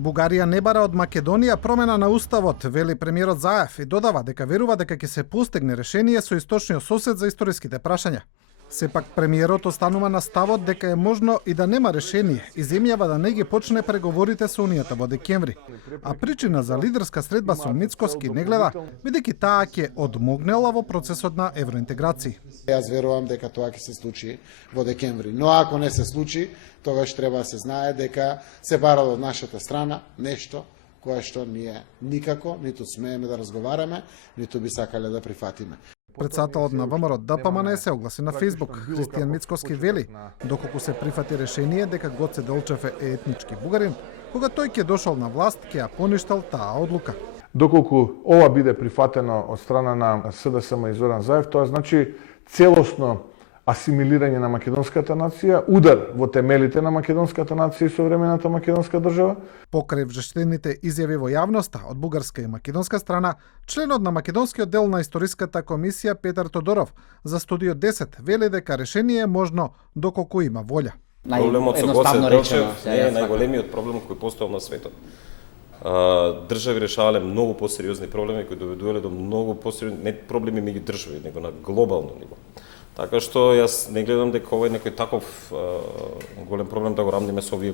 Бугарија не бара од Македонија промена на уставот, вели премиерот Заев и додава дека верува дека ќе се постигне решение со источниот сосед за историските прашања. Сепак премиерот останува на ставот дека е можно и да нема решение и земјава да не ги почне преговорите со Унијата во декември. А причина за лидерска средба со Мицкоски не гледа, бидејќи таа ќе одмогнела во процесот на евроинтеграција. Јас верувам дека тоа ќе се случи во декември, но ако не се случи, тогаш треба да се знае дека се бара од нашата страна нешто кое што ние никако ниту смееме да разговараме, ниту би сакале да прифатиме. Председателот на ВМРО ДПМН се огласи на Фејсбук. Христијан Мицкоски вели, доколку се прифати решение дека Гоце Делчев е етнички бугарин, кога тој ќе дошол на власт, ќе ја поништал таа одлука. Доколку ова биде прифатено од страна на СДСМ и Зоран Заев, тоа значи целосно асимилирање на македонската нација, удар во темелите на македонската нација и современата македонска држава. Покрај вжештените изјави во јавноста од бугарска и македонска страна, членот на македонскиот дел на историската комисија Петар Тодоров за Студио 10 вели дека решение е можно доколку има волја. Проблемот со Гоце Делчев е најголемиот проблем кој постоел на светот. Држави решавале многу посериозни проблеми кои доведувале до многу посериозни не проблеми меѓу држави, него на глобално ниво. Така што јас не гледам дека ова е некој таков голем проблем да го рамниме со овие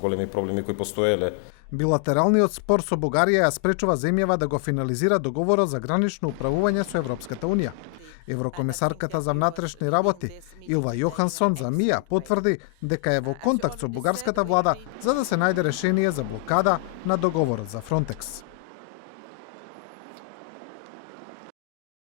големи проблеми кои постоеле. Билатералниот спор со Бугарија ја спречува земјава да го финализира договорот за гранично управување со Европската Унија. Еврокомисарката за внатрешни работи Илва Јохансон за МИА потврди дека е во контакт со бугарската влада за да се најде решение за блокада на договорот за Фронтекс.